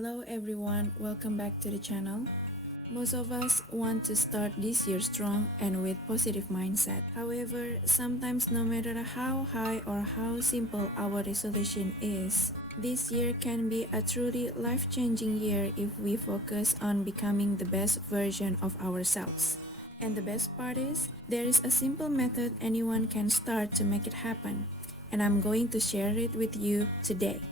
Hello everyone, welcome back to the channel. Most of us want to start this year strong and with positive mindset. However, sometimes no matter how high or how simple our resolution is, this year can be a truly life-changing year if we focus on becoming the best version of ourselves. And the best part is, there is a simple method anyone can start to make it happen. And I'm going to share it with you today.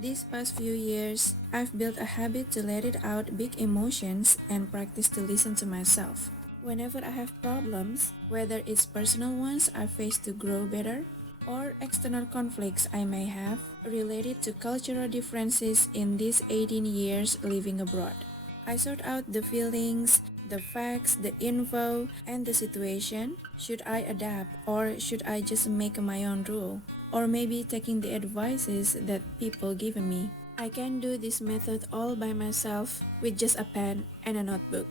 These past few years, I've built a habit to let it out big emotions and practice to listen to myself. Whenever I have problems, whether it's personal ones I face to grow better, or external conflicts I may have related to cultural differences in these 18 years living abroad. I sort out the feelings, the facts, the info, and the situation. Should I adapt or should I just make my own rule? Or maybe taking the advices that people give me. I can do this method all by myself with just a pen and a notebook.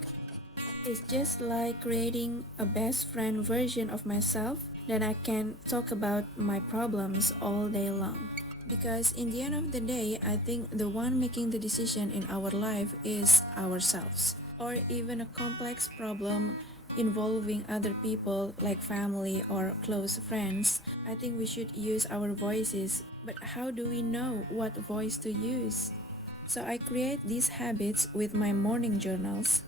It's just like creating a best friend version of myself that I can talk about my problems all day long. Because in the end of the day, I think the one making the decision in our life is ourselves. Or even a complex problem involving other people like family or close friends, I think we should use our voices. But how do we know what voice to use? So I create these habits with my morning journals.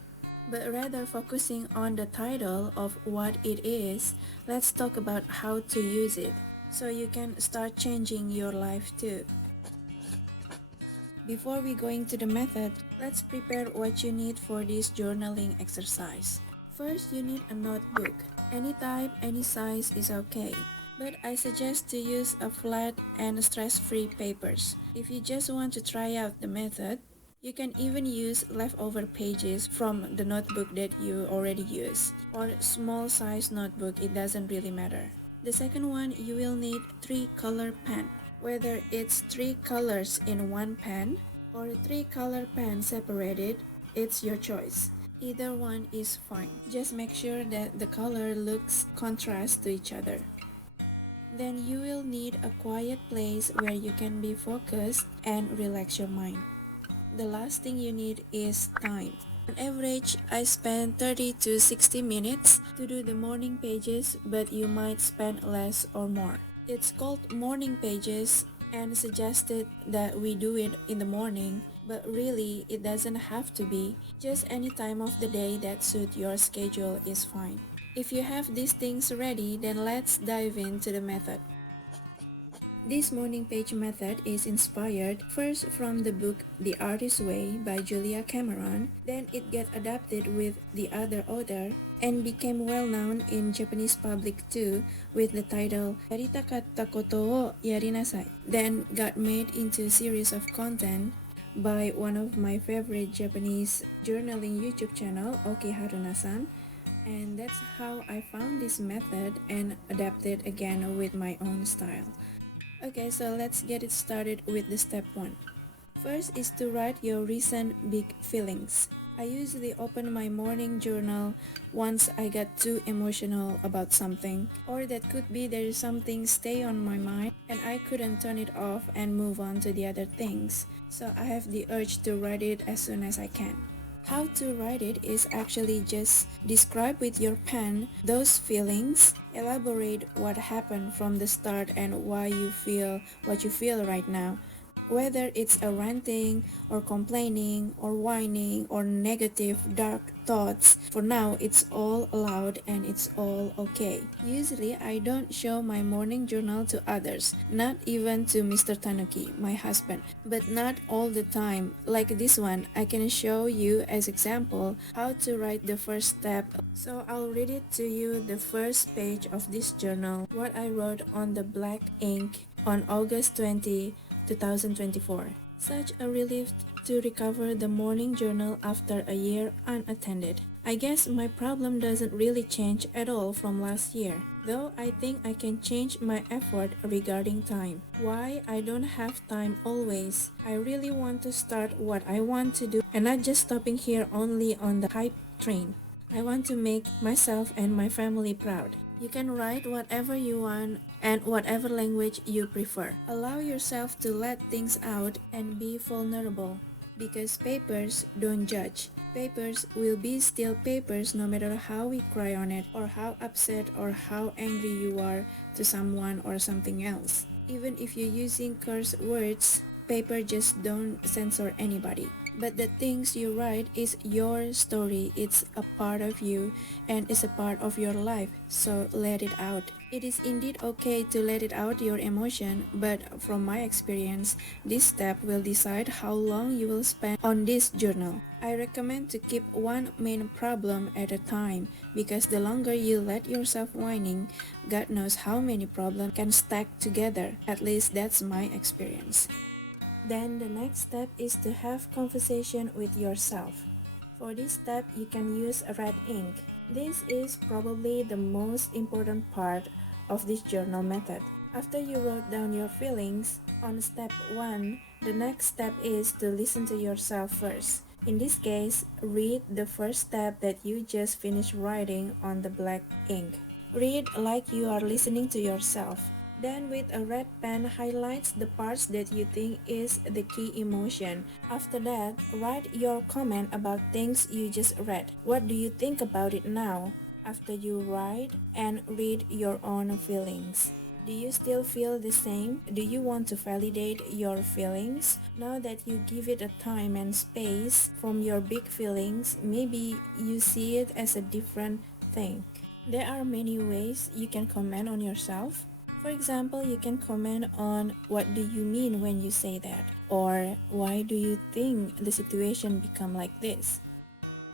But rather focusing on the title of what it is, let's talk about how to use it, so you can start changing your life too. Before we go into the method, let's prepare what you need for this journaling exercise. First, you need a notebook. Any type, any size is okay. But I suggest to use a flat and stress-free papers. If you just want to try out the method, you can even use leftover pages from the notebook that you already use, or small size notebook, it doesn't really matter. The second one, you will need 3-color pen. Whether it's 3 colors in one pen or 3-color pen separated, it's your choice. Either one is fine. Just make sure that the color looks contrast to each other. Then you will need a quiet place where you can be focused and relax your mind. The last thing you need is time. On average, I spend 30 to 60 minutes to do the morning pages, but you might spend less or more. It's called morning pages and suggested that we do it in the morning, but really it doesn't have to be. Just any time of the day that suits your schedule is fine. If you have these things ready, then let's dive into the method. This morning page method is inspired first from the book The Artist's Way by Julia Cameron, then it got adapted with the other author and became well known in Japanese public too with the title Yaritakatta Koto wo Yarinasai, then got made into a series of content by one of my favorite Japanese journaling YouTube channel, Oki Haruna-san, and that's how I found this method and adapted again with my own style. Okay, so let's get it started with the step 1. First is to write your recent big feelings. I usually open my morning journal once I get too emotional about something, or that could be there is something stay on my mind and I couldn't turn it off and move on to the other things. So I have the urge to write it as soon as I can. How to write it is actually just describe with your pen those feelings, elaborate what happened from the start and why you feel what you feel right now. Whether it's a ranting or complaining or whining or negative dark thoughts, for now it's all allowed and it's all okay. Usually I don't show my morning journal to others, not even to Mr. Tanuki, my husband, but not all the time. Like this one, I can show you as example how to write the first step. So I'll read it to you, the first page of this journal, what I wrote on the black ink on August 20, 2024. Such a relief to recover the morning journal after a year unattended. I guess my problem doesn't really change at all from last year, though I think I can change my effort regarding time. Why I don't have time always. I really want to start what I want to do and not just stopping here only on the hype train. I want to make myself and my family proud. You can write whatever you want and whatever language you prefer. Allow yourself to let things out and be vulnerable. Because papers don't judge. Papers will be still papers no matter how we cry on it, or how upset or how angry you are to someone or something else. Even if you're using curse words, paper just don't censor anybody. But the things you write is your story, it's a part of you and is a part of your life, so let it out. It is indeed okay to let it out your emotion, but from my experience, this step will decide how long you will spend on this journal. I recommend to keep one main problem at a time, because the longer you let yourself whining, God knows how many problems can stack together. At least that's my experience. Then the next step is to have conversation with yourself. For this step, you can use red ink. This is probably the most important part of this journal method. After you wrote down your feelings, on step 1, the next step is to listen to yourself first. In this case, read the first step that you just finished writing on the black ink. Read like you are listening to yourself. Then with a red pen, highlights the parts that you think is the key emotion. After that, write your comment about things you just read. What do you think about it now? After you write and read your own feelings. Do you still feel the same? Do you want to validate your feelings? Now that you give it a time and space from your big feelings, maybe you see it as a different thing. There are many ways you can comment on yourself. For example, you can comment on what do you mean when you say that, or why do you think the situation become like this.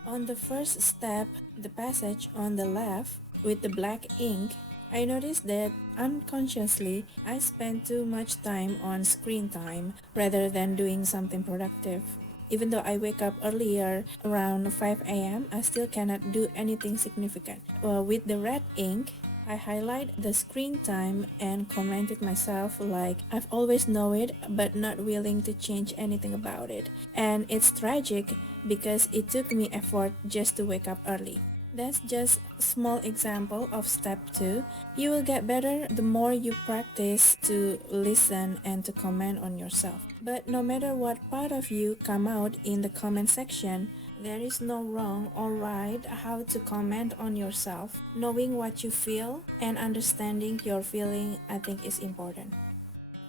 On the first step, the passage on the left with the black ink, I noticed that unconsciously I spend too much time on screen time rather than doing something productive. Even though I wake up earlier around 5 a.m., I still cannot do anything significant. With the red ink, I highlight the screen time and commented myself like I've always known it but not willing to change anything about it. And it's tragic because it took me effort just to wake up early. That's just a small example of step 2. You will get better the more you practice to listen and to comment on yourself. But no matter what part of you come out in the comment section, there is no wrong or right how to comment on yourself. Knowing what you feel and understanding your feeling, I think, is important.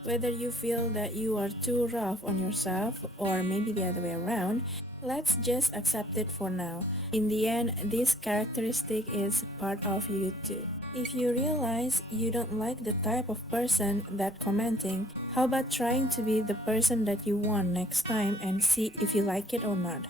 Whether you feel that you are too rough on yourself or maybe the other way around, let's just accept it for now. In the end, this characteristic is part of you too. If you realize you don't like the type of person that commenting, how about trying to be the person that you want next time and see if you like it or not?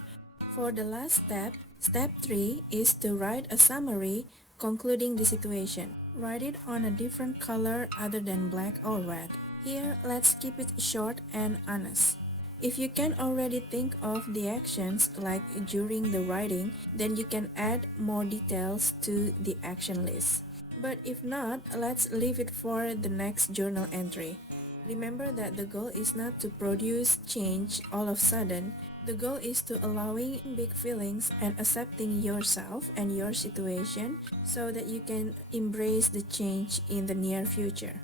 For the last step, step 3 is to write a summary concluding the situation. Write it on a different color other than black or red. Here, let's keep it short and honest. If you can already think of the actions like during the writing, then you can add more details to the action list. But if not, let's leave it for the next journal entry. Remember that the goal is not to produce change all of a sudden. The goal is to allowing big feelings and accepting yourself and your situation so that you can embrace the change in the near future.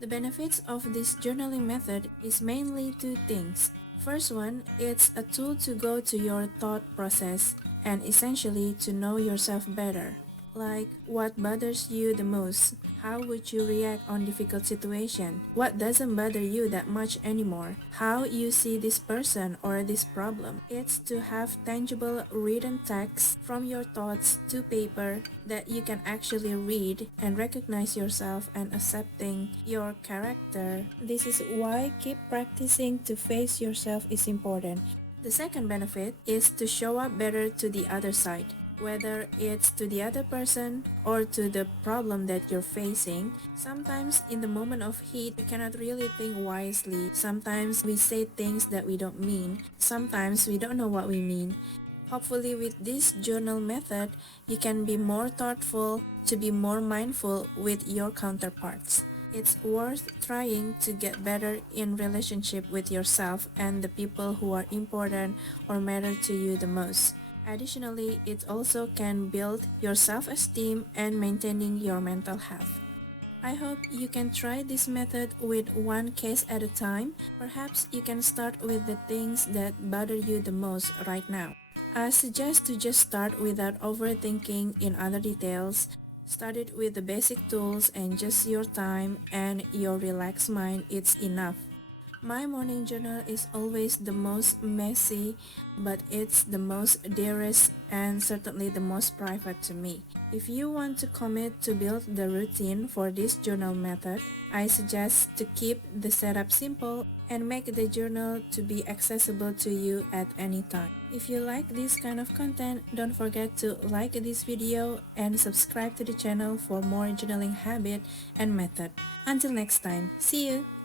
The benefits of this journaling method is mainly two things. First one, it's a tool to go to your thought process and essentially to know yourself better. Like, what bothers you the most? How would you react on difficult situation? What doesn't bother you that much anymore? How you see this person or this problem? It's to have tangible written text from your thoughts to paper that you can actually read and recognize yourself and accepting your character. This is why keep practicing to face yourself is important. The second benefit is to show up better to the other side. Whether it's to the other person or to the problem that you're facing, sometimes in the moment of heat, we cannot really think wisely. Sometimes we say things that we don't mean. Sometimes we don't know what we mean. Hopefully with this journal method, you can be more thoughtful, to be more mindful with your counterparts. It's worth trying to get better in relationship with yourself and the people who are important or matter to you the most. Additionally, it also can build your self-esteem and maintaining your mental health. I hope you can try this method with one case at a time. Perhaps you can start with the things that bother you the most right now. I suggest to just start without overthinking in other details. Start it with the basic tools and just your time and your relaxed mind. It's enough. My morning journal is always the most messy, but it's the most dearest and certainly the most private to me. If you want to commit to build the routine for this journal method, I suggest to keep the setup simple and make the journal to be accessible to you at any time. If you like this kind of content, don't forget to like this video and subscribe to the channel for more journaling habit and method. Until next time, see you!